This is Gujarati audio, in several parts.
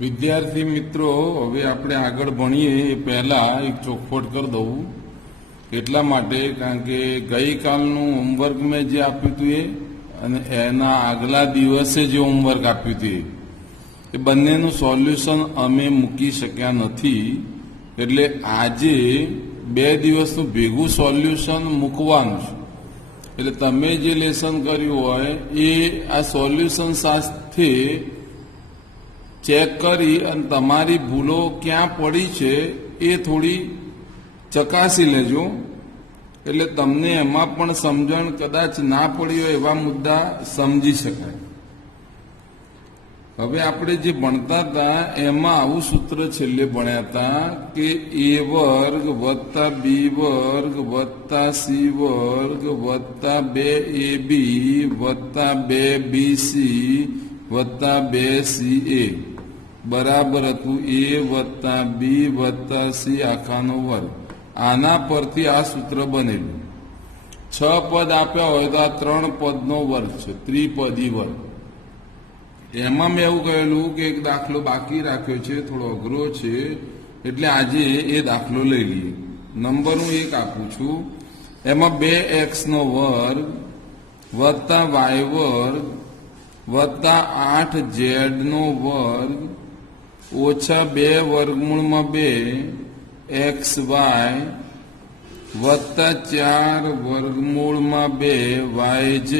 વિદ્યાર્થી મિત્રો, હવે આપણે આગળ ભણીએ એ પહેલા એક ચોખવટ કરી દઉં. એટલા માટે કારણ કે ગઈકાલનું હોમવર્ક મેં જે આપ્યું હતું એ અને એના આગલા દિવસે જે હોમવર્ક આપ્યું હતું એ બંનેનું સોલ્યુશન અમે મૂકી શક્યા નથી. એટલે આજે 2 દિવસનું ભેગું સોલ્યુશન મૂકવાનું છે. એટલે તમે જે લેસન કર્યું હોય એ આ સોલ્યુશન સાથે ચેક કરી અને તમારી ભૂલો ક્યાં પડી છે એ થોડી ચકાસી લેજો. એટલે તમને એમાં પણ સમજણ કદાચ ના પડી હોય એવા મુદ્દા સમજી શકાય. હવે આપણે જે ભણતા હતા એમાં આવું સૂત્ર છેલ્લે ભણ્યા હતા કે a વર્ગ વત્તા b વર્ગ વત્તા c વર્ગ વત્તા 2ab વત્તા 2bc વત્તા 2ca બરાબર હતું a વત્તા b વત્તા c આખાનો વર્ગ. આના પરથી આ સૂત્ર બનેલું. 6 પદ આપ્યા હોય તો આ 3 પદનો વર્ગ છે, ત્રિપદી વર્ગ. એમાં મેં એવું કહેલું કે એક દાખલો બાકી રાખ્યો છે, થોડો અઘરો છે, એટલે આજે એ દાખલો લઈ લઈએ. નંબર હું 1 આપું છું. એમાં 2x નો વર્ગ વત્તા y વર્ગ વત્તા 8z નો વર્ગ ઓછા 2 વર્ગમૂળમાં 2 xy વત્તા 4 વર્ગમૂળમાં 2 yz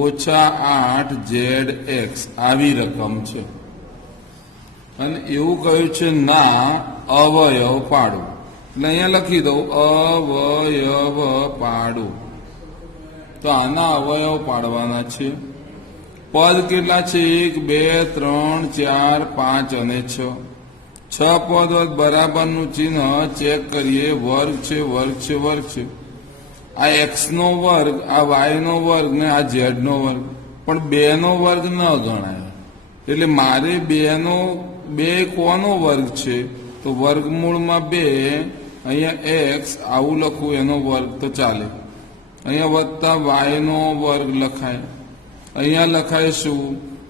ઓછા 8zx આવી રકમ છે. અને એવું કહ્યું છે ના અવયવ પાડો. એટલે અહીંયા લખી દઉં અવયવ પાડો. તો આના અવયવ પાડવાના છે. પદ કેટલા છે? 1 2 3 4 5 અને 6. 6 પદ હોય બરાબરનું ચિહ્ન ચેક કરીએ. વર્ગ છે, વર્ગ છે, વર્ગ છે. આ એક્સ નો વર્ગ, આ વાય નો વર્ગ ને આ ઝેડ નો વર્ગ, પણ 2 નો વર્ગ ન ગણાય. એટલે મારે 2 કોનો વર્ગ છે? તો વર્ગમૂળમાં 2, અહીંયા એક્સ આવું લખવું એનો વર્ગ તો ચાલે. અહીંયા વત્તા વાય નો વર્ગ લખાય. અહીંયા લખાય શું?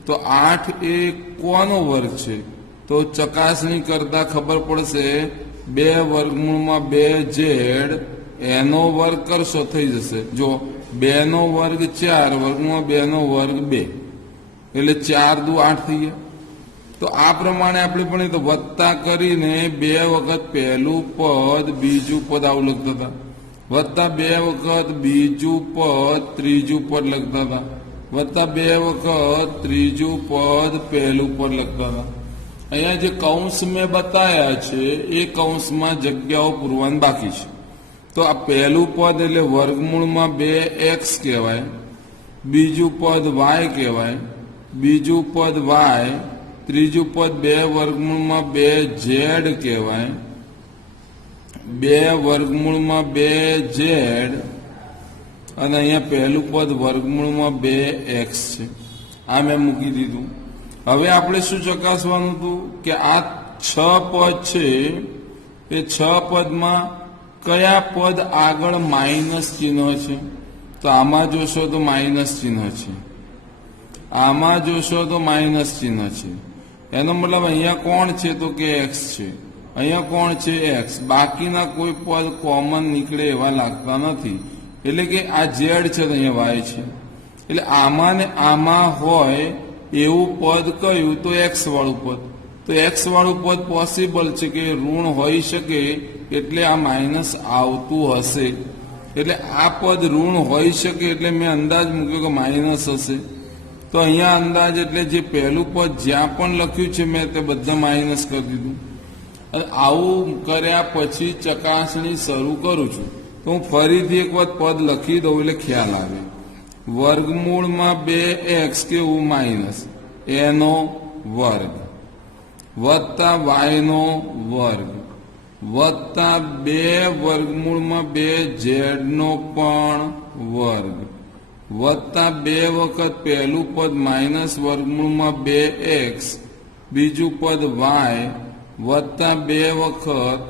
તો 8 એ કોનો વર્ગ છે? તો ચકાસણી કરતા ખબર પડશે. 2 વર્ગમૂળમાં 2 ઝેડ એનો વર્ગ કરશો થઈ જશે. જો 2 નો વર્ગ 4, વર્ગમાં 2 નો વર્ગ 2, એટલે 4 દુ 8 થઈ ગયા. તો આ પ્રમાણે આપણે પણ તો વત્તા કરીને 2 વખત પહેલું પદ બીજું પદ આવું લખતા હતા, વત્તા 2 વખત બીજું પદ ત્રીજું પદ લખતા હતા, વત્તા 2 વખત ત્રીજું પદ પહેલું પદ લખતા હતા. અહીંયા જે કૌંસ મેં બતાવ્યા છે એ કૌંસમાં જગ્યાઓ પૂરવાની બાકી છે. તો આ પહેલું પદ એટલે વર્ગમૂળમાં 2x કહેવાય, બીજું પદ y કહેવાય, બીજું પદ y, ત્રીજું પદ 2 વર્ગમૂળમાં 2z કહેવાય, 2 વર્ગમૂળમાં 2z, અને અહીંયા પહેલું પદ વર્ગમૂળમાં 2x છે. આ મેં મૂકી દીધું. હવે આપણે શું ચકાસવાનું હતું કે આ 6 પદ છે એ 6 પદમાં કયા પદ આગળ માઇનસ ચિહ્ન છે? તો આમાં જોશો તો માઇનસ ચિહ્ન છે, આમાં જોશો તો માઇનસ ચિહ્ન છે. એનો મતલબ અહીંયા કોણ છે? તો કે એક્સ છે. અહીંયા કોણ છે? એક્સ. બાકીના કોઈ પદ કોમન નીકળે એવા લાગતા નથી. એટલે કે આ ઝેડ છે તો અહીંયા વાય છે. એટલે આમાં ને આમાં હોય એવું પદ કયું? તો એક્સ વાળું પદ. તો એક્સ વાળું પદ પોસિબલ છે કે ઋણ હોઈ શકે, એટલે આ માઇનસ આવતું હશે. એટલે આ પદ ઋણ હોઈ શકે એટલે મેં અંદાજ મૂક્યો કે માઇનસ હશે. તો અહીંયા અંદાજ એટલે જે પહેલું પદ જ્યાં પણ લખ્યું છે મેં તે બધા માઇનસ કરી દીધું. અને આવું કર્યા પછી ચકાસણી શરૂ કરું છું. તો હું ફરીથી એક વખત પદ લખી દઉં એટલે ખ્યાલ આવે. વર્ગમૂળમાં 2x કેવું? માઇનસ એનો વર્ગ વત્તા વાય નો વર્ગ વત્તા 2 વર્ગમૂળમાં 2z નો પણ વર્ગ વત્તા 2 વખત પહેલું પદ માઇનસ વર્ગમૂળમાં 2x, બીજું પદ y વત્તા 2 વખત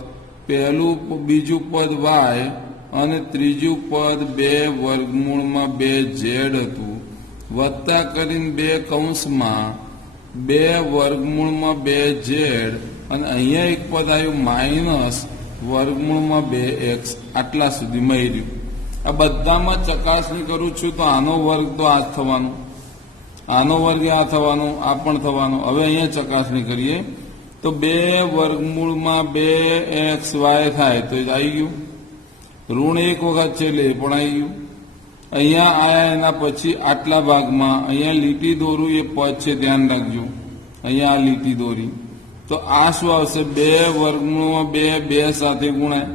બીજું પદ y અને ત્રીજું પદ 2 વર્ગમૂળમાં 2z હતું, વત્તા કરીને 2 કૌંસમાં બે વર્ગમૂળમાં 2z અને અહીંયા એક પદ આવ્યું માઇનસ વર્ગમૂળમાં 2x આટલા સુધી મળ્યું. આ બધામાં ચકાસણી કરું છું તો આનો વર્ગ તો આ જ થવાનો, આનો વર્ગ આ થવાનો, આ પણ થવાનો. હવે અહીંયા ચકાસણી કરીએ તો 2 વર્ગમૂળમાં 2xy થાય તો આવી ગયું. ઋણ એક વખત છે એટલે એ પણ આવી ગયું. અહીંયા આયા એના પછી આટલા ભાગમાં અહીંયા લીટી દોરું એ પદ છે, ધ્યાન રાખજો. અહીંયા આ લીટી દોરી તો આ શું આવશે? 2 વર્ગમૂળમાં 2 2 સાથે ગુણાય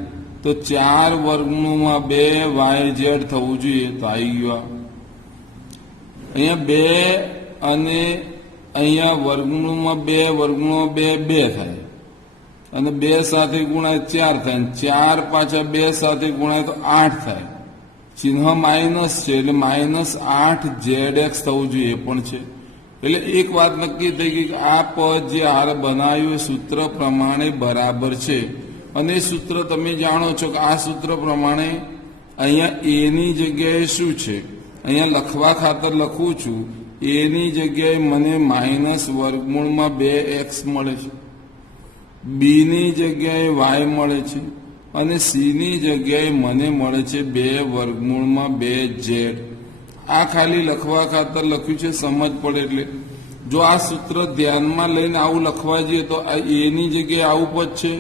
તો 4 વર્ગમૂળમાં 2yz થવું જોઈએ તો આવી ગયું. અહીંયા 2 અને અહીંયા વર્ગમૂળમાં 2 વર્ગમૂળમાં 2 2 થાય અને 2 સાથે ગુણાય 4 થાય, 4 પાછા 2 સાથે ગુણાય તો 8 થાય. ચિહ્ન માઇનસ છે એટલે -8zx થવું જોઈએ પણ છે. એટલે એક વાત નક્કી થઈ ગઈ કે આ પદ જે હાર બનાવ્યું એ સૂત્ર પ્રમાણે બરાબર છે. અને એ સૂત્ર તમે જાણો છો કે આ સૂત્ર પ્રમાણે અહીંયા એની જગ્યાએ શું છે, અહીંયા લખવા ખાતર લખું છું, એની જગ્યાએ મને માઇનસ વર્ગમૂળમાં 2x મળે છે, બીની જગ્યાએ y મળે છે અને સીની જગ્યાએ મને મળે છે 2 વર્ગમૂળમાં 2z. આ ખાલી લખવા ખાતર લખ્યું છે, સમજ પડે એટલે. જો આ સૂત્ર ધ્યાનમાં લઈને આવું લખવા જઈએ તો આ એની જગ્યાએ આવું પદ છે,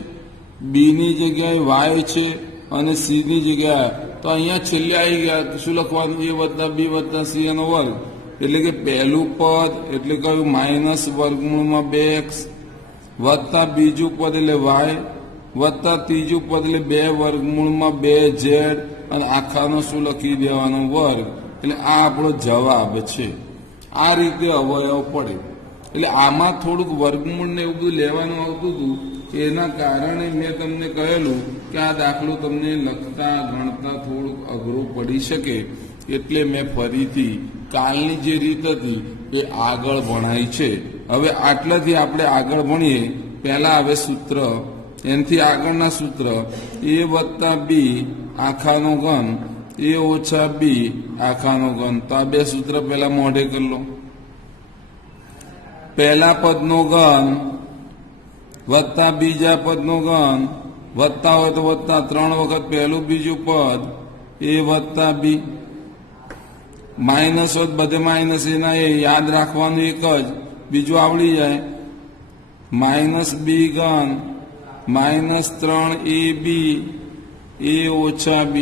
બીની જગ્યાએ y છે અને સીની જગ્યાએ તો અહીંયા છેલ્લે આવી ગયા શું લખવાનું? a વત્તા b વત્તા c એનો વર્ગ. એટલે કે પહેલું પદ એટલે કયું? માઇનસ વર્ગમૂળમાં 2x વત્તા બીજું પદ એટલે y વત્તા ત્રીજું પદ એટલે 2 વર્ગમૂળમાં 2z અને આખાનો શું લખી દેવાનો? વર્ગ. એટલે આ આપણો જવાબ છે. આ રીતે અવયવ પડે. એટલે આમાં થોડુંક વર્ગમૂળ ને એવું બધું લેવાનું આવતું હતું, એના કારણે મેં તમને કહેલું કે આ દાખલો તમને લખતા ગણતા થોડુંક અઘરું પડી શકે, એટલે મેં ફરીથી કાલની જે રીત હતી એ આગળ ભણાઈ છે. હવે આટલાથી આપણે આગળ ભણીએ. પહેલા હવે સૂત્ર, એનાથી આગળના સૂત્ર a વત્તા b આખાનો ઘન, a ઓછા b આખાનો ઘન. તો આ બે સૂત્ર પહેલા મોઢે કરી લો. પહેલા પદનો ઘન વત્તા બીજા પદનો ઘન, વત્તા હોય તો વત્તા 3 વખત પહેલું બીજું પદ a વત્તા b, માઇનસ હોય બધે માઇનસ એના એ યાદ રાખવાનું એક જ, બીજું આવડી જાય. માઇનસ b ઘન -3ab a ઓછા b.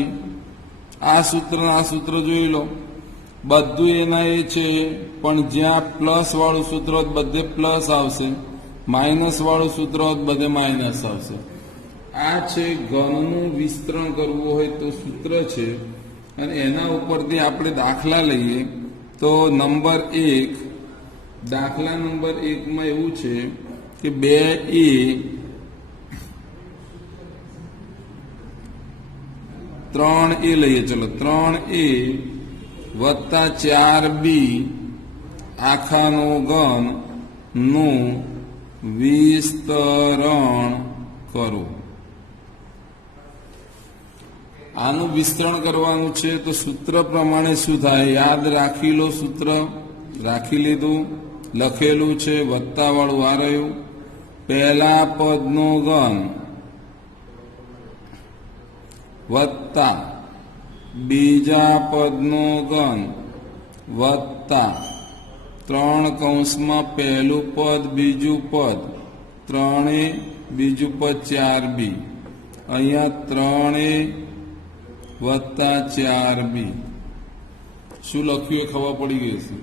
આ સૂત્ર જોઈ લો. બધું એના એ છે, પણ જ્યાં પ્લસ વાળું સૂત્ર હોત બધે પ્લસ આવશે, માઇનસ વાળું સૂત્ર હોત બધે માઇનસ આવશે. આ છે ઘનનું વિસ્તરણ કરવું હોય તો સૂત્ર છે. અને એના ઉપરથી આપણે દાખલા લઈએ તો નંબર 1, દાખલા નંબર 1માં એવું છે કે 2a લઈએ. ચલો 3a વત્તા 4b આખાનો ઘન નું વિસ્તરણ કરો. આનું વિસ્તરણ કરવાનું છે તો સૂત્ર પ્રમાણે શું થાય? યાદ રાખી લો. સૂત્ર રાખી લીધું, લખેલું છે, વત્તા વાળું આ રહ્યું. પહેલા પદનો ઘન વત્તા બીજા પદનો ઘન વત્તા 3 કૌંસમાં પહેલું પદ બીજું પદ, 3a બીજું પદ 4b. અહીંયા 3a વત્તા 4b. શું લખ્યું એ ખબર પડી ગઈ છે.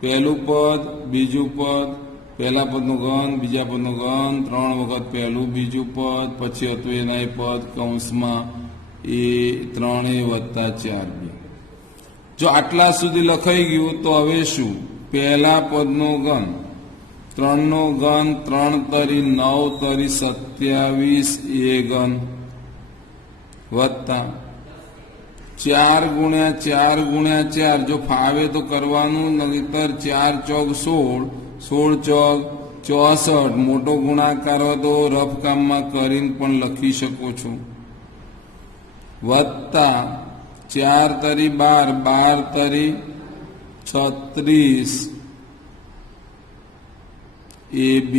પહેલું પદ બીજું પદ, પહેલા પદનું ઘન બીજા પદનું ઘન, 3 વખત પહેલું બીજું પદ, પછી હતું એના એ પદ કૌંસમાં એ 3a વત્તા 4b. જો આટલા સુધી લખાઈ ગયું તો હવે શું? પહેલા પદનો ઘન 3 નો ઘન 3 તરી 9 તરી 27 એ ઘન વત્તા 4 ગુણ્યા 4 ગુણ્યા 4. જો ફાવે તો કરવાનું, નહીતર 4 ચોક 16, 16 ચોક 64. મોટો ગુણાકાર હોય તો રફ કામમાં કરીને પણ લખી શકો છો. વત્તા 4 તરી 12, 12 તરી 36 AB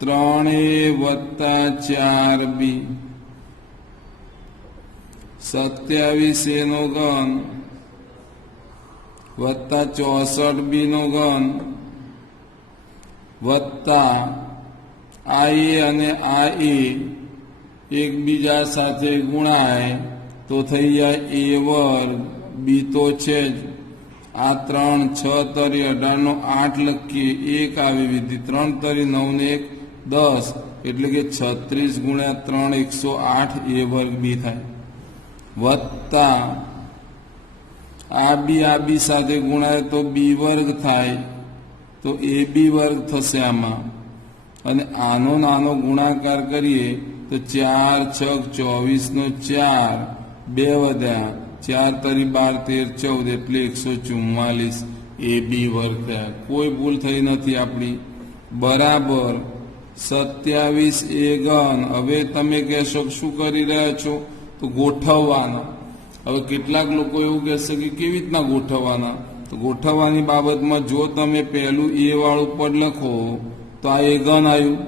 3A વત્તા 4B 27A નો ઘન વત્તા 64B નો ઘન વત્તા IA અને IA એકબીજા સાથે ગુણાય તો થઈ જાય A વર્ગ, B તો છે જ. આ 3 6 તરી 18 નો 8 લખીએ, 1 આવી વિધિ, 3 તરી 9 ને 1 10, એટલે કે 36 ગુણ્યા 3 108 A વર્ગ B થાય. વત્તા આ બી સાથે ગુણાય તો B વર્ગ થાય, તો AB વર્ગ થશે આમાં. અને આનો નાનો ગુણાકાર કરીએ તો 4 6 24 નો 4, 2 વધ્યા, 4 તરી 12 13 14, એટલે 144 AB વર્ગ થયા. કોઈ ભૂલ થઈ નથી આપણી. બરાબર 27 A ઘન. હવે તમે કહેશો શું કરી રહ્યા છો? તો ગોઠવવાના. હવે કેટલાક લોકો એવું કહેશે કે કેવી રીતના ગોઠવવાના? તો ગોઠવવાની બાબતમાં જો તમે પહેલું A વાળું પદ લખો તો આ A ઘન આવ્યું,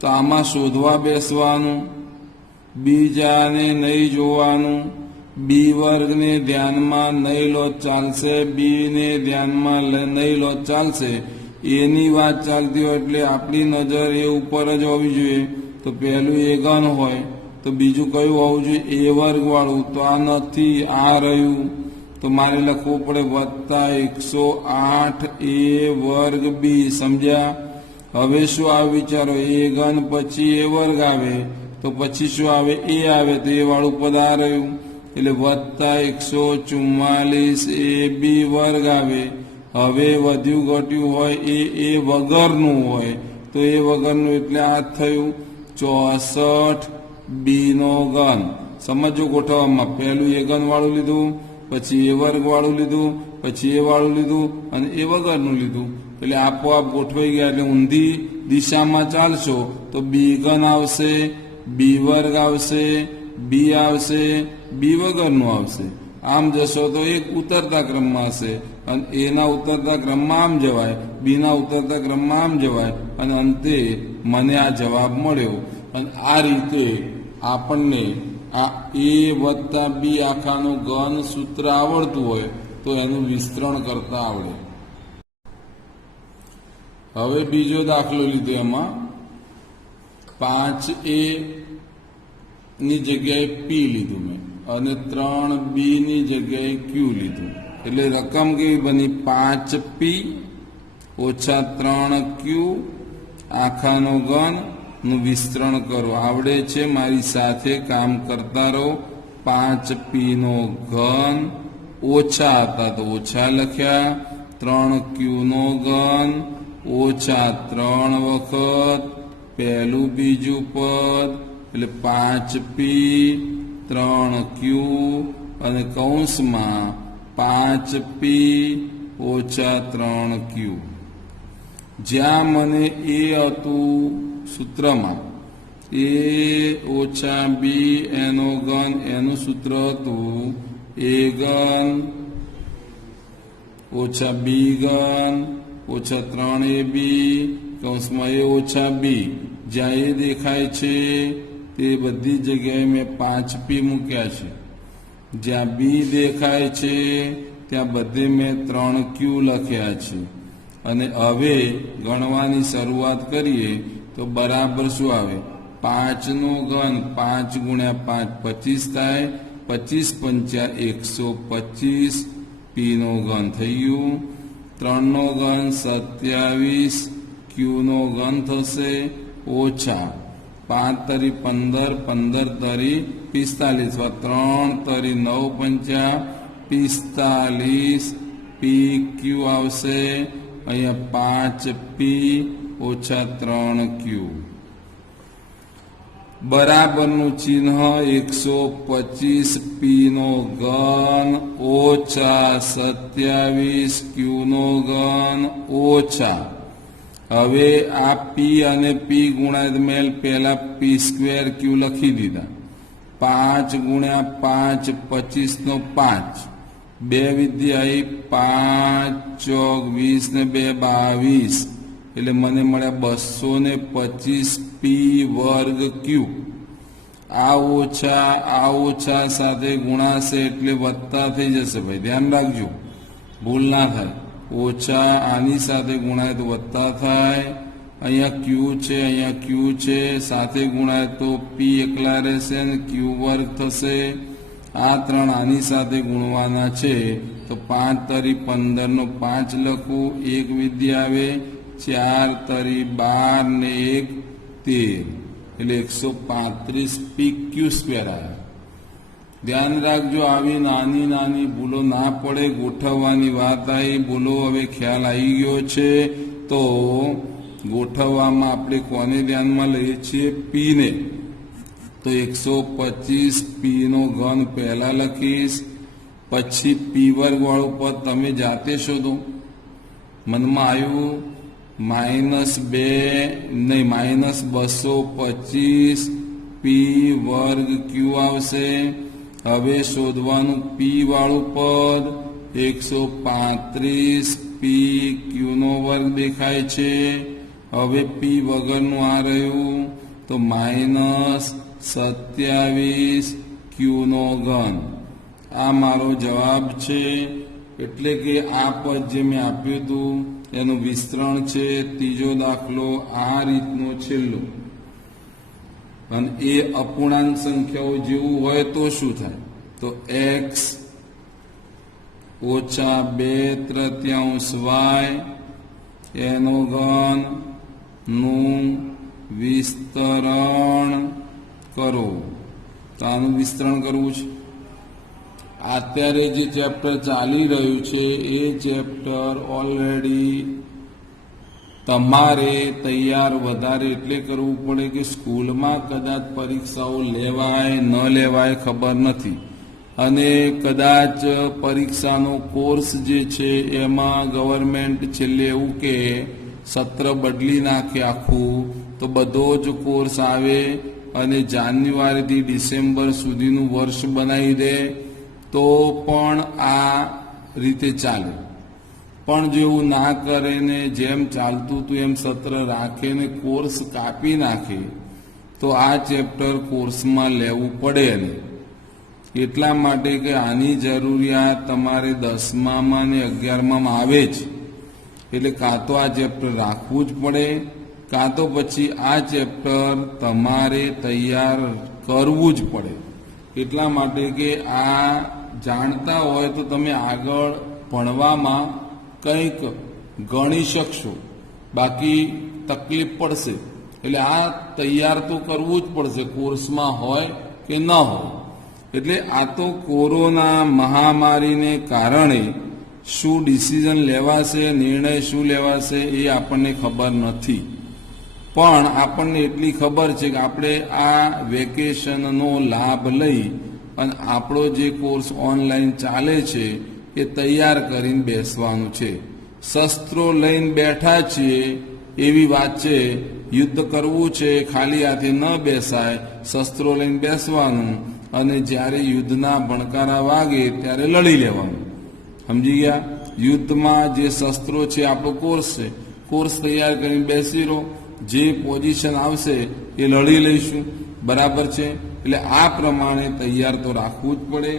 તો આમાં શોધવા બેસવાનું, બીજાને નહીં જોવાનું, B વર્ગને ધ્યાનમાં નહીં લો ચાલશે, B ને ધ્યાનમાં નહીં લો ચાલશે. એની વાત ચાલતી હોય એટલે આપણી નજર એ ઉપર જ હોવી જોઈએ. તો પહેલું A ઘન હોય તો બીજું કયું હોવું જોઈએ? A વર્ગ વાળું. તો આ નથી, આ રહ્યું. તો મારે લખવું પડે વત્તા 108 A વર્ગ B. સમજ્યા? હવે શું આવે વિચારો? A ઘન પછી A વર્ગ આવે, તો પછી શું આવે? A આવે, તો A વાળું પદ આ રહ્યું, એટલે વત્તા 144 AB વર્ગ આવે. હવે વધ્યું ઘટ્યું હોય એ વગરનું હોય, તો એ વગરનું એટલે આ થયું 64 B નો ઘન. સમજો ગોઠવવામાં. પહેલું A ઘન વાળું લીધું, પછી A વર્ગ વાળું લીધું, પછી A વાળું લીધું અને A વગરનું લીધું, એટલે આપોઆપ ગોઠવાઈ ગયા. એટલે ઊંધી દિશામાં ચાલશો તો B ઘન આવશે, B વર્ગ આવશે, B આવશે, B વગરનું આવશે. આમ જશો તો એક ઉતરતા ક્રમમાં હશે, અને એના ઉતરતા ક્રમમાં આમ જવાય, બીના ઉતરતા ક્રમમાં આમ જવાય, અને અંતે મને આ જવાબ મળ્યો. અને આ રીતે આપણને આ A વત્તા B આખાનું ઘન સૂત્ર આવડતું હોય તો એનું વિસ્તરણ કરતા આવડે. હવે બીજો દાખલો લીધો. એમાં 5A ની જગ્યાએ P લીધું મેં, અને 3B ની જગ્યાએ Q લીધું. એટલે રકમ કેવી બની? 5P ઓછા 3Q આખાનો ઘન નું વિસ્તરણ કરો. આવડે છે? મારી સાથે કામ કરતા રહો. 5P નો ઘન ઓછા હતા તો ઓછા લખ્યા, 3Q નો ઘન ઓછા 3 વખત પહેલું બીજું પદ, એટલે 5P 3Q અને કૌંસમાં 5P ઓછા 3Q. જ્યાં મને A હતું સૂત્રમાં, A ઓછા B એનો ઘન, એનું સૂત્ર હતું A ઘન ઓછા B ઘન ઓછા 3AB કૌંસમાં A ઓછા B. જ્યાં A દેખાય છે તે બધી જગ્યાએ મેં 5P મૂક્યા છે. જ્યાં B દેખાય છે ત્યાં બધે મેં 3Q લખ્યા છે. અને હવે ગણવાની શરૂઆત કરીએ તો બરાબર શું આવે? 5 નો ઘન 5 ગુણ્યા 5 25 થાય, 25 પંચા 125 P નો ઘન થઈ ગયું. 3 નો ઘન 27 Q નો ઘન થશે, ઓછા 5 તરી 15, 15 તરી 45, 3 તરી 9 પંચા 45 PQ આવશે. અહીંયા 5P ઓછા 3Q. બરાબરનું ચિહ્ન 125 P નો ઘન ઓછા 27 Q નો ઘન ઓછા. હવે આ P અને P ગુણ્યા મેલ પહેલા P² Q લખી દીધા. 5 ગુણ્યા 5 25 નો 5, 2 વિદ્યાય 5 ચોક 20 ને 2 22 એટલે મને મળ્યા 225 પી વર્ગ ક્યુ. આ ઓછા સાથે ગુણાશે એટલે વત્તા થઈ જશે ભાઈ, ધ્યાન રાખજો ભૂલ ના થાય. ઓછા આની સાથે ગુણાય તો વત્તા થાય. અહીંયા ક્યુ છે સાથે ગુણાય તો પી એકલા રહેશે અને ક્યુ વર્ગ થશે. આ 3 આની સાથે ગુણવાના છે તો 5 તરી 15 નો 5 લખું, 1 વિદ્યા આવે, 4 તરી 12 ને 1 13 એટલે 135 પી ક્યુ સ્ક્વેર આવ્યા. ધ્યાન રાખજો આવી નાની ભૂલો ના પડે. ગોઠવવાની વાત આવી, ભૂલો હવે ખ્યાલ આવી ગયો છે. તો ગોઠવવામાં આપણે કોને ધ્યાનમાં લઈએ છીએ? પી ને. તો 125 પી નો ઘન પહેલા લખીશ, પછી પી વર્ગ વાળું પદ તમે જાતે શોધો. મનમાં આવ્યું? -225 પી વર્ગ ક્યુ આવશે. હવે શોધવાનું પી વાળું પદ 135 પી ક્યુ નો વર્ગ દેખાય છે. હવે પી વગરનું આ રહ્યું તો -27 ક્યુ નો ઘન. આ મારો જવાબ છે. એટલે કે આ પદ જે મેં આપ્યું હતું એનું વિસ્તરણ છે. ત્રીજો દાખલો આ રીતનો છેલ્લો. અને એ અપૂર્ણાંક સંખ્યાઓ જેવું હોય તો શું થાય? તો x ઓછા 2/3 y એનો ઘન નું વિસ્તરણ કરો. તો આનું વિસ્તરણ કરવું છે. અત્યારે જે ચેપ્ટર ચાલી રહ્યું છે એ ચેપ્ટર ઓલરેડી તમારે તૈયાર વધારે એટલે કરવું પડે કે સ્કૂલમાં કદાચ પરીક્ષાઓ લેવાય ન લેવાય ખબર નથી, અને કદાચ પરીક્ષાનો કોર્સ જે છે એમાં ગવર્મેન્ટ છેલ્લે એવું કે સત્ર બદલી નાખે આખું, તો બધો જ કોર્સ આવે અને જાન્યુઆરીથી ડિસેમ્બર સુધીનું વર્ષ બનાવી દે તો પણ આ રીતે ચાલે. પણ જો એવું ના કરે ને જેમ ચાલતું હતું એમ સત્ર રાખે ને કોર્સ કાપી નાખે તો આ ચેપ્ટર કોર્સમાં લેવું પડે ને. એટલા માટે કે આની જરૂરિયાત તમારે 10માં ને 11માં આવે જ. એટલે કાં તો આ ચેપ્ટર રાખવું જ પડે, કાં તો પછી આ ચેપ્ટર તમારે તૈયાર કરવું જ પડે. એટલા માટે કે આ જાણતા હોય તો તમે આગળ ભણવામાં કંઈક ગણી શકશો, બાકી તકલીફ પડશે. એટલે આ તૈયાર તો કરવું જ પડશે, કોર્સમાં હોય કે ન હોય. એટલે આ તો કોરોના મહામારીને કારણે શું ડિસિઝન લેવાશે, નિર્ણય શું લેવાશે એ આપણને ખબર નથી. પણ આપણને એટલી ખબર છે કે આપણે આ વેકેશનનો લાભ લઈ અને આપણો જે કોર્સ ઓનલાઈન ચાલે છે એ તૈયાર કરીને બેસવાનું છે. શસ્ત્રો લઈને બેઠા છીએ એવી વાત છે. યુદ્ધ કરવું છે, ખાલી હાથે ન બેસાય, શસ્ત્રો લઈને બેસવાનું અને જ્યારે યુદ્ધના ભણકારા વાગે ત્યારે લડી લેવાનું. સમજી ગયા? યુદ્ધમાં જે શસ્ત્રો છે આપણો કોર્સ છે, કોર્સ તૈયાર કરીને બેસી રહો, જે પોઝિશન આવશે એ લડી લઈશું. બરાબર છે? એટલે આ પ્રમાણે તૈયાર તો રાખવું જ પડે.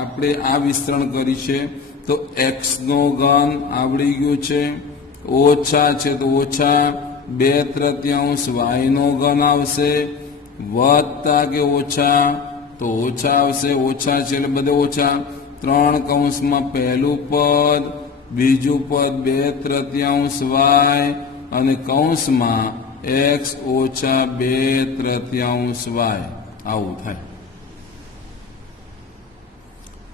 આપણે આ વિસ્તરણ કરી છે તો x નો ઘન આવડી ગયું છે, ઓછા છે તો ઓછા 2/3 y નો ઘન આવશે, વત્તા કે ઓછા તો ઓછા આવશે. ઓછા છે એટલે બધે ઓછા. 3 કૌંસમાં પહેલું પદ, બીજું પદ 2/3 y અને કૌંસમાં x ઓછા 2/3 y. આવું થાય.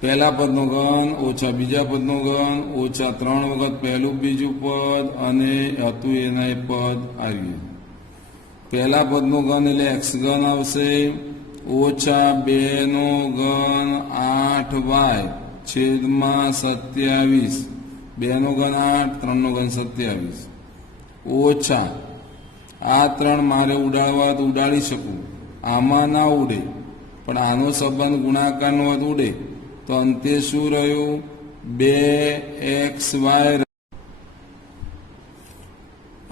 પહેલા પદનો ઘન ઓછા બીજા પદનો ઘન ઓછા 3 વખત પહેલું બીજું પદ અને હતું એના એ પદ આવ્યું. પહેલા પદનો ઘન એટલે x ઘન આવશે, ઓછા 2 નો ઘન 8y છેદમાં 27. 2 નો ઘન 8, 3 નો ઘન 27. ઓછા આ 3 મારે ઉડાડવા તો ઉડાડી શકું, આમાં ના ઉડે, પણ આનો સંબંધ ગુણાકારનો હોત ઉડે. તો અંતે શું રહ્યું? 2xy,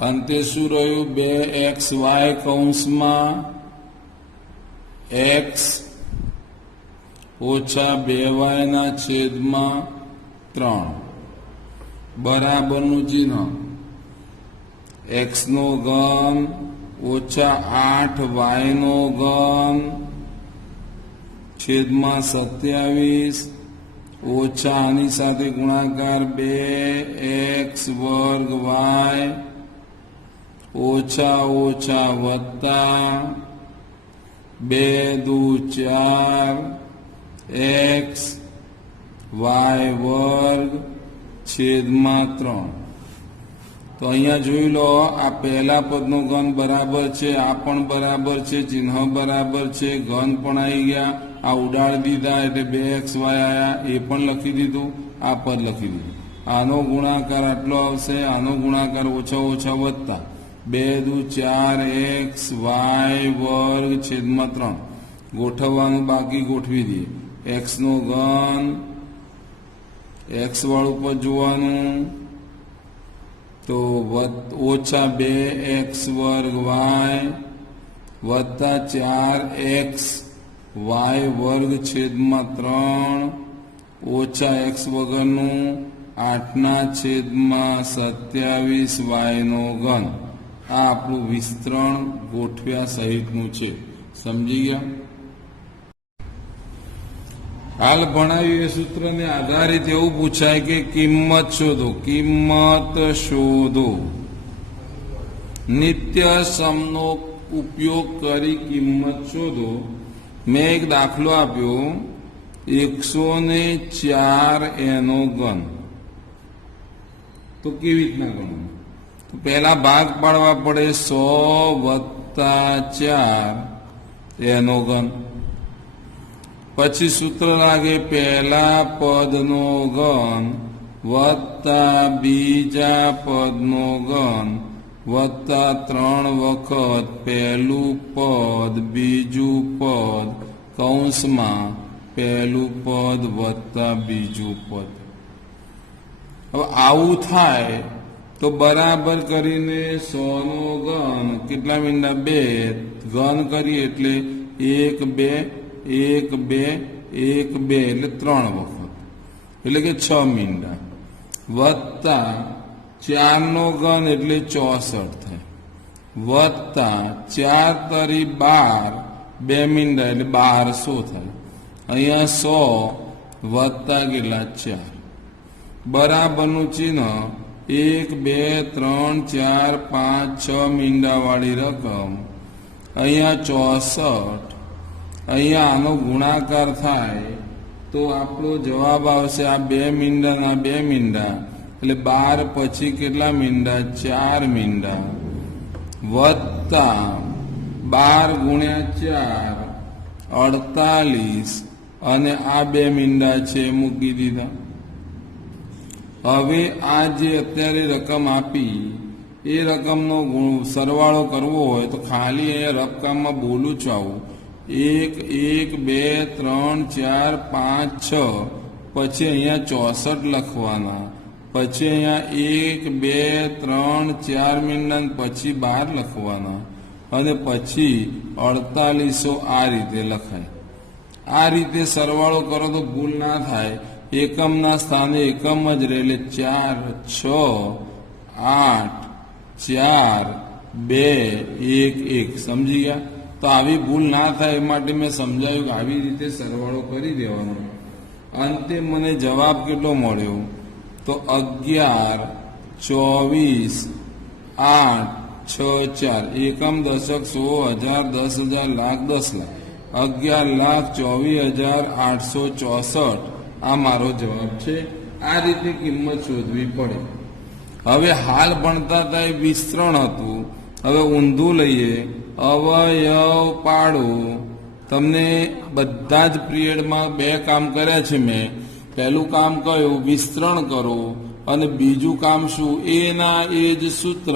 અંતે શું રહ્યું? 2xy કૌંસમાં x ઓછા 2y ના છેદમાં 3 બરાબરનું ચિહ્ન, x નો ઘન ઓછા 8y નો ઘન છેદમાં 27 ઓછા આની સાથે ગુણાકાર 2x વર્ગ y ઓછા ઓછા વત્તા 2 દુ 4 x y વર્ગ છેદમાં 3. તો અહીંયા જોઈ લો, આ પહેલા પદનો ઘન બરાબર છે, આ પણ બરાબર છે, ચિહ્ન બરાબર છે, ઘન પણ આવી ગયા, આ ઉડાડી દીધા એટલે 2xy આયા, એ પણ લખી દીધું, આ પદ લખી દીધું. આનો ગુણાકાર આટલો આવશે, આનો ગુણાકાર ઓછા ઓછા વત્તા 2 દુ 4 x y વર્ગ છેદમાં 3. ગોઠવવાનું બાકી, ગોઠવી દઈએ. x નો ઘન, x વાળું પદ જોવાનું, તો ઓછા 2x વર્ગ y વત્તા 4x y વર્ગ છેદમાં 3 ઓછા x વગરનું 8 ના છેદમાં 27 y નો ઘન. આ આપણું વિસ્તરણ ગોઠવ્યા સહિતનું છે. સમજી ગયા? હાલ ભણાવ્યું એ સૂત્રને આધારિત એવું પૂછાય કે કિંમત શોધો. કિંમત શોધો. નિત્ય સમનો ઉપયોગ કરી કિંમત શોધો. મેં એક દાખલો આપ્યો, 104 એનો ઘન. તો કેવી રીતના ગણવું? તો પહેલા ભાગ પાડવા પડે, 100 + 4 એનો ઘન. પછી સૂત્ર લાગે, પહેલા પદનો ઘન વત્તા બીજા પદનો ઘન વત્તા 3 વખત પહેલું પદ બીજું પદ કૌંસમાં પહેલું પદ વત્તા બીજું પદ. હવે આવું થાય તો બરાબર કરીને 100 નો ઘન કેટલા મીંડા? 2 ઘન કરીએ એટલે 1 2 1 2 1 2 એટલે 3 વખત, એટલે કે 6 મીંડા વત્તા 4 નો ઘન એટલે 64 થાય વત્તા 4 તરી 12 2 મીંડા એટલે 1200 થાય. અહીંયા 100 વત્તા કેટલા? 4 બરાબરનું ચિહ્ન 1 2 3 4 5 6 મીંડા વાળી રકમ. અહીંયા 64. અહીંયા આનો ગુણાકાર થાય તો આપણો જવાબ આવશે આ 2 મીંડાના 2 મીંડા એટલે 12 પછી કેટલા મીંડા? 4 મીંડા વત્તા 12 ગુણ્યા 4 48 અને આ 2 મીંડા છે મૂકી દીધા. હવે આ જે અત્યારે રકમ આપી એ રકમનો સરવાળો કરવો હોય તો ખાલી અહીંયા રફકામમાં બોલું છું આવું 1 1 2 3 4 5 6 પછી અહીંયા 64 લખવાના, પછી અહીંયા 1 2 3 4 મીંડા પછી 12 લખવાના અને પછી 4800 આ રીતે લખાય. આ રીતે સરવાળો કરો તો ભૂલ ના થાય. એકમના સ્થાને એકમ જ રહે એટલે 4 6 8 4 2 1 1. સમજી ગયા? તો આવી ભૂલ ના થાય એ માટે મેં સમજાવ્યું કે આવી રીતે સરવાળો કરી દેવાનો. અંતે મને જવાબ કેટલો મળ્યો? તો 11 24 8 6 4 એકમ દશક 100 1000 10,000 લાખ 10 લાખ 11,24,864 આ મારો જવાબ છે. આ રીતે કિંમત શોધવી પડે. હવે હાલ ભણતા હતા એ વિસ્તરણ હતું. હવે ઊંધું લઈએ, અવયવ પાડો. તમને બધા જ પિરિયડમાં 2 કામ કર્યા છે મેં. પહેલું કામ કયું? વિસ્તરણ કરો. અને બીજું કામ શું? એના એ જ સૂત્ર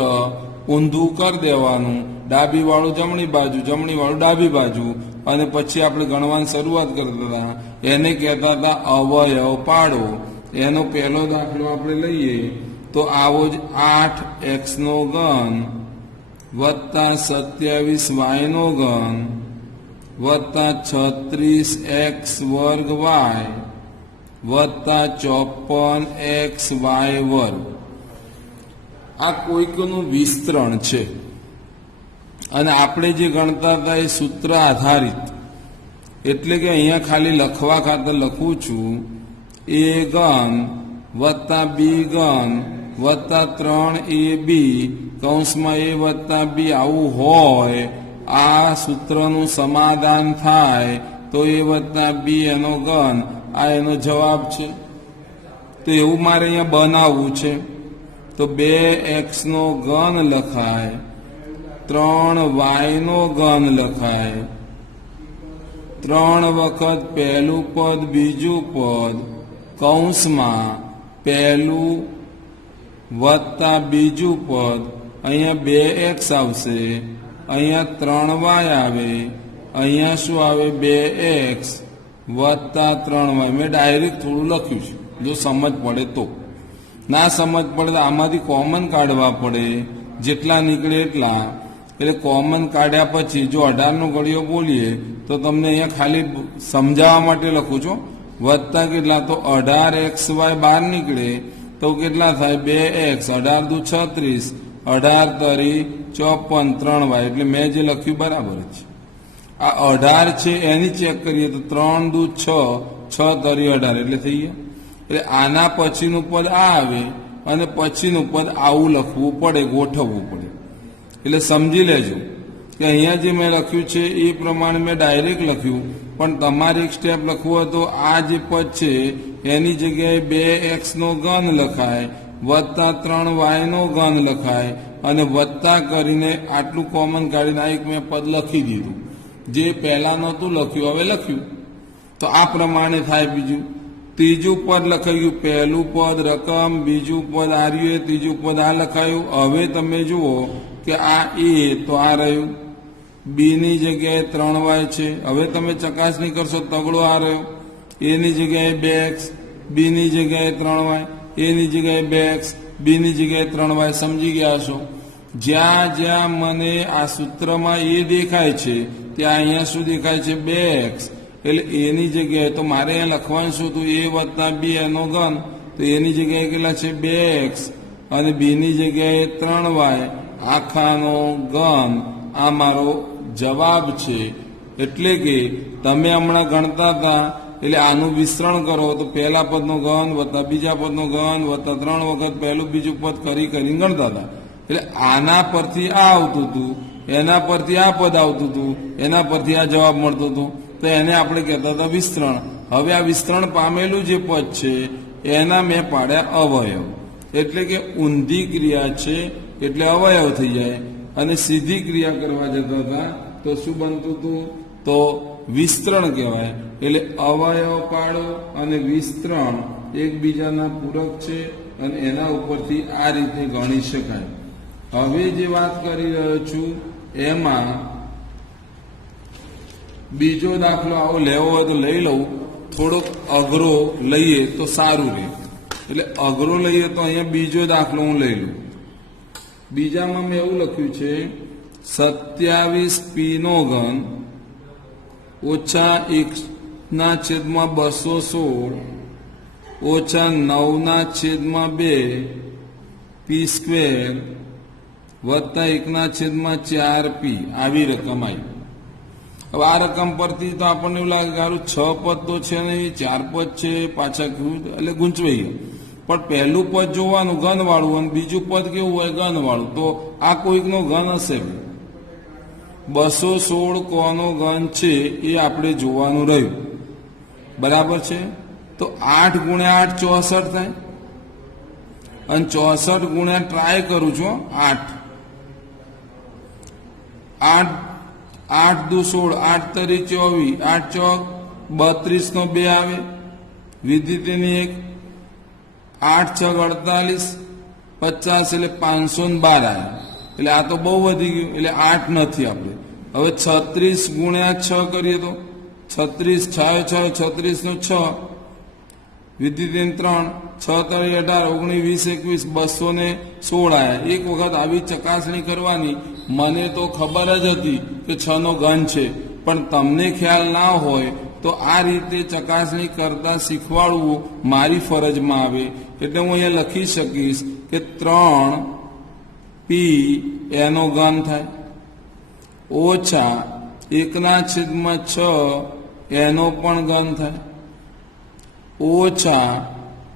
ઊંધું કરી દેવાનું. ડાબી વાળું જમણી બાજુ, જમણી વાળું ડાબી બાજુ, અને પછી આપણે ગણવાની શરૂઆત કરતા હતા. એને કહેતા હતા અવયવ પાડો. એનો પહેલો દાખલો આપણે લઈએ તો આવો જ 8x નો ઘન વત્તા 27y નો ઘન વત્તા 36x વર્ગ y વત્તા 54xy વર્ગ આ કોઈકનું વિસ્તરણ છે અને આપણે જે ગણતા હતા એ સૂત્ર આધારિત, એટલે કે અહીંયા ખાલી લખવા ખાતર લખું છું a ઘન વત્તા b ઘન વત્તા 3ab કૌંસમાં a વત્તા b આવું હોય આ સૂત્રનું સમાધાન થાય તો a વત્તા b એનો ઘન આ એનો જવાબ છે. તો એવું મારે અહીંયા બનાવવું છે તો 2x નો ઘન લખાય, 3y નો ઘન લખાય, 3 વખત પહેલું પદ બીજું પદ કૌંસમાં પહેલું વત્તા બીજું પદ, અહીંયા 2x આવશે, અહીંયા 3y આવે, અહીંયા શું આવે 2x વત્તા 3y. મેં ડાયરેક્ટ થોડું લખ્યું છે, જો સમજ પડે તો. ના સમજ પડે તો આમાંથી કોમન કાઢવા પડે, જેટલા નીકળે એટલા. એટલે કોમન કાઢ્યા પછી જો 18નો ઘડિયો બોલીએ તો તમને અહીંયા ખાલી સમજાવવા માટે લખું છું. વત્તા કેટલા તો 18xy બહાર નીકળે તો કેટલા થાય 2x, 18 દુ 36, 18 તરી 54, 3y. એટલે મેં જે લખ્યું બરાબર છે. આ 18 છે એની ચેક કરીએ તો 3 દુ 6, 6 તરી 18 એટલે થઈ ગયા. એટલે આના પછીનું પદ આ આવે અને પછીનું પદ આવું લખવું પડે, ગોઠવવું પડે. એટલે સમજી લેજો કે અહીંયા જે મેં લખ્યું છે એ પ્રમાણે મેં ડાયરેક્ટ લખ્યું, પણ તમારે એક સ્ટેપ લખવું હોય તો આ જે પદ છે એની જગ્યાએ 2x નો ઘન લખાય વત્તા 3y નો ઘન લખાય અને વત્તા કરીને આટલું કોમન કાઢીને આ એક મેં પદ લખી દીધું. જે પહેલા નહોતું લખ્યું હવે લખ્યું તો આ પ્રમાણે થાય. બીજું ત્રીજું પદ લખાયું, પહેલું પદ રકમ, બીજું પદ આર્યું, ત્રીજું પદ આ લખાયું. હવે તમે જુઓ કે આ a તો આ રહ્યું, b ની જગ્યાએ 3y છે. હવે તમે ચકાસણી કરશો તગડો આ રહ્યો, a ની જગ્યાએ 2x, b ની જગ્યાએ 3y, a ની જગ્યાએ 2x, b ની જગ્યાએ 3y. સમજી ગયા છો? જ્યાં જ્યાં મને આ સૂત્રમાં a દેખાય છે ત્યાં અહીંયા શું દેખાય છે 2x. એટલે a ની જગ્યાએ તો મારે અહીંયા લખવાનું શું હતું a વત્તા b એનો ઘન, તો a ની જગ્યાએ કેટલા છે 2x અને b ની જગ્યાએ 3y આખાનો ઘન. આ મારો જવાબ છે. એટલે કે તમે હમણાં ગણતા હતા એટલે આનું વિસ્તરણ કરો તો પહેલા પદનો ઘન વત્તા બીજા પદનો ઘન વત્તા 3 વખત પહેલું બીજું પદ કરીને ગણતા હતા. એટલે આના પરથી આ આવતું હતું, એના પરથી આ પદ આવતું હતું, એના પરથી આ જવાબ મળતો હતો. તો એને આપણે કહેતા હતા વિસ્તરણ. હવે આ વિસ્તરણ પામેલું જે પદ છે એના મેં પાડ્યા અવયવ. એટલે કે ઊંધી ક્રિયા છે એટલે અવયવ થઈ જાય, અને સીધી ક્રિયા કરવા જતા હતા તો શું બનતું હતું તો વિસ્તરણ કહેવાય. એટલે અવયવ પાડો અને વિસ્તરણ એકબીજાના પૂરક છે અને એના ઉપરથી આ રીતે ગણી શકાય. હવે જે વાત કરી રહ્યો છું એમાં બીજો દાખલો આવો લેવો હોય તો લઈ લઉં, થોડોક અઘરો લઈએ તો સારું રહે. એટલે અઘરો લઈએ તો અહીંયા બીજો દાખલો હું લઈ લઉં. બીજામાં મેં એવું લખ્યું છે 27p નો ઘન ઓછા 1/216 ઓછા 9/2 p સ્ક્વેર વત્તા 1/4p આવી રકમ આવી. હવે આ રકમ પરથી તો આપણને એવું લાગે કે સારું 6 પદ તો છે નહીં, 4 પદ છે, પાછા કેવું એટલે ગૂંચવાઈ ગયું. પણ પહેલું પદ જોવાનું ઘન વાળું અને બીજું પદ કેવું હોય ઘન વાળું. તો આ કોઈકનો ઘન હશે. 216 કોનો ઘન છે એ આપણે જોવાનું રહ્યું. બરાબર છે? તો 8 × 8 64 થાય અને 64 × ટ્રાય કરું છું 8 દુ 16, 8 તરી 24, 8 ચોક 32 નો 2 આવે, વિદ્યુતની 1, 8 છ 48, 50 એટલે 512 આવે. એટલે આ તો બહુ વધી ગયું. એટલે 8 નથી આપણે. હવે 36 × 6 કરીએ તો 36 6 36 નો 6 વિદ્યુતીન 3, 6 તરી 18, 19, 20, 21, 216 આયા. એક વખત આવી ચકાસણી કરવાની. મને તો ખબર જ હતી કે 6 નો ઘન છે, પણ તમને ખ્યાલ ના હોય તો આ રીતે ચકાસણી કરતા શીખવાડવું મારી ફરજમાં આવે. એટલે હું અહીંયા લખી શકીશ કે 3p એનો ઘન થાય ઓછા 1/6 એનો પણ ઘન થાય ઓછા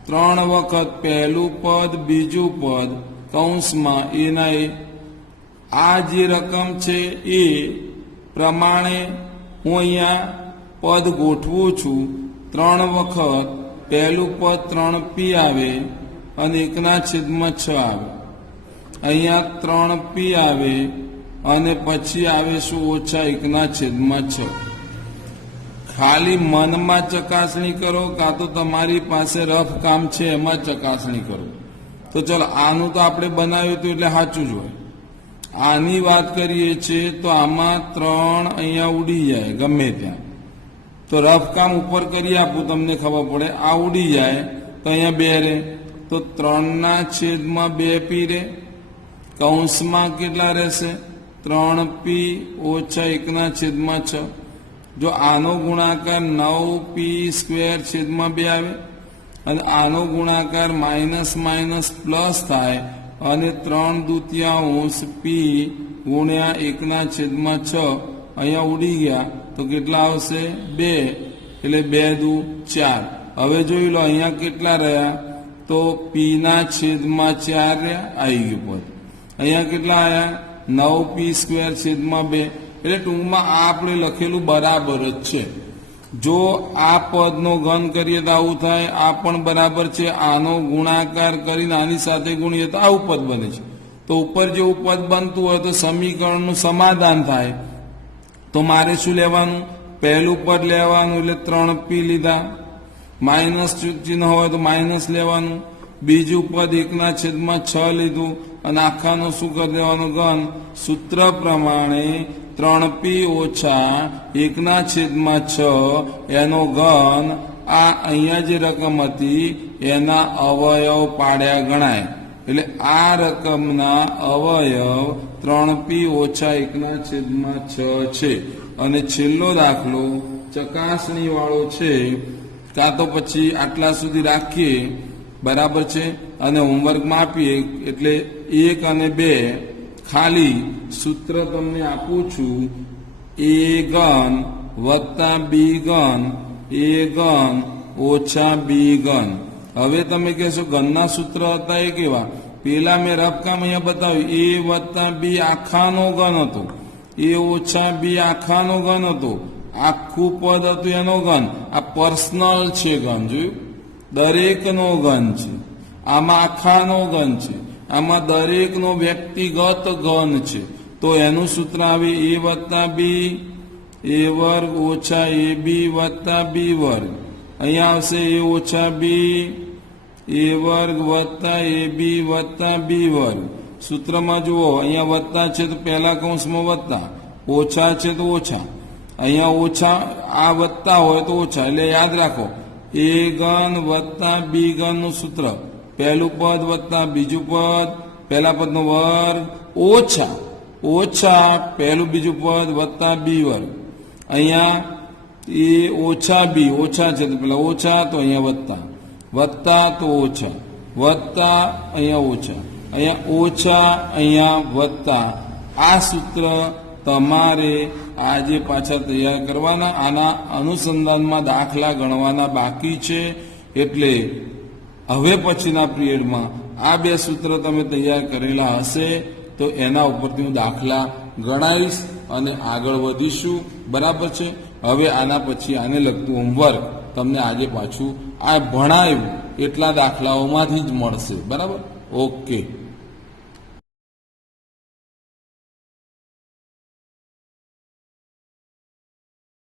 3 વખત પહેલું પદ બીજું પદ કૌંસમાં એના એ. આ જે રકમ છે એ પ્રમાણે હું અહીંયા પદ ગોઠવું છું. 3 વખત પહેલું પદ 3p આવે અને 1/6 આવે. અહીંયા 3p આવે અને પછી આવે શું? ઓછા 1/6. ખાલી મનમાં ચકાસણી કરો કાં તો તમારી પાસે રફ કામ છે એમાં ચકાસણી કરો. તો ચલો આનું તો આપણે બનાવ્યું હતું એટલે સાચું જ હોય. આની વાત કરીએ છીએ તો આમાં 3 અહીંયા ઉડી જાય ગમે ત્યાં. તો રફ કામ ઉપર કરી આપું તમને ખબર પડે. આ ઉડી જાય તો અહીંયા 2 રહે, તો 3/2p રહે. કૌંસમાં કેટલા રહેશે? 3p ઓછા 1/6. જો આનો ગુણાકાર 9p²/2 આવે અને આનો ગુણાકાર માઇનસ માઇનસ પ્લસ થાય અને 3/2 p ગુણ્યા 1/6 અહીંયા ઉડી ગયા તો કેટલા આવશે? 2. એટલે 2 × 4. હવે જોઈ લો અહીંયા કેટલા રહ્યા? તો p/4 રહ્યા. આવી ગયું પદ. અહીંયા કેટલા આવ્યા? 9p²/2. એટલે ટૂંકમાં આ આપણે લખેલું બરાબર જ છે. જો આ પદનો ઘન કરીએ તો આવું થાય. આ પણ બરાબર છે. આનો ગુણાકાર કરીને આની સાથે ગુણીએ તો આવું પદ બને છે. તો ઉપર જેવું પદ બનતું હોય તો સમીકરણનું સમાધાન થાય. તો મારે શું લેવાનું? પહેલું પદ લેવાનું એટલે 3p લીધા. માઇનસ ચિહ્ન હોય તો માઇનસ લેવાનું. બીજું પદ 1/6 લીધું અને આખાનું શું કરી દેવાનું? ઘન. સૂત્ર પ્રમાણે 3p ઓછા 1/6 એનો ઘન. આ અહીંયા જે રકમ હતી એના અવયવ પાડ્યા ગણાય. એટલે આ રકમના અવયવ 3p ઓછા 1/6 છે. અને છેલ્લો દાખલો ચકાસણી વાળો છે. કાં તો પછી આટલા સુધી રાખીએ, બરાબર છે, અને હોમવર્કમાં આપીએ. એટલે 1 અને 2 ખાલી સૂત્ર તમને આપું છું. a ઘન વત્તા b ઘન, a ઘન ઓછા b ઘન. હવે તમે કહેશો ઘનના સૂત્ર હતા એ કેવા? પેલા મેં રફકામ અહીંયા બતાવ્યું. a વત્તા b આખાનો ઘન હતો, a ઓછા b આખાનો ઘન હતો. આખું પદ હતું એનો ઘન. આ પર્સનલ છે ઘન. જોયું? દરેકનો ઘન છે. આમાં આખાનો ઘન છે. આમાં દરેકનો વ્યક્તિગત ઘન છે. તો એનું સૂત્ર આવે a વત્તા b a વર્ગ ઓછા ab વત્તા b વર્ગ. અહીંયા આવશે a ઓછા b a વર્ગ વત્તા ab વત્તા b વર્ગ. સૂત્રમાં જુઓ, અહીંયા વત્તા છે તો પહેલા કૌંસમાં વત્તા, ઓછા છે તો ઓછા. અહીંયા ઓછા, આ વત્તા હોય તો ઓછા. એટલે યાદ રાખો, a ઘન વત્તા b ઘનનું સૂત્ર. પહેલું પદ વત્તા બીજું પદ, પહેલા પદનો વર્ગ ઓછા ઓછા પહેલું બીજું પદ વત્તા b વર્ગ. અહીંયા એ ઓછા b, ઓછા છે તો પેલા ઓછા, તો અહીંયા વત્તા, વત્તા તો ઓછા, વત્તા અહીંયા ઓછા, અહીંયા ઓછા, અહીંયા વત્તા. આ સૂત્ર તમારે આજે પાછા તૈયાર કરવાના. આના અનુસંધાનમાં દાખલા ગણવાના બાકી છે. એટલે હવે પછીના પિરિયડમાં આ 2 સૂત્ર તમે તૈયાર કરેલા હશે તો એના ઉપરથી હું દાખલા ગણાવીશ અને આગળ વધીશું. બરાબર છે? હવે આના પછી આને લગતું હોમવર્ક તમને આજે પાછું આ ભણાયું એટલા દાખલાઓમાંથી જ મળશે. બરાબર? ઓકે.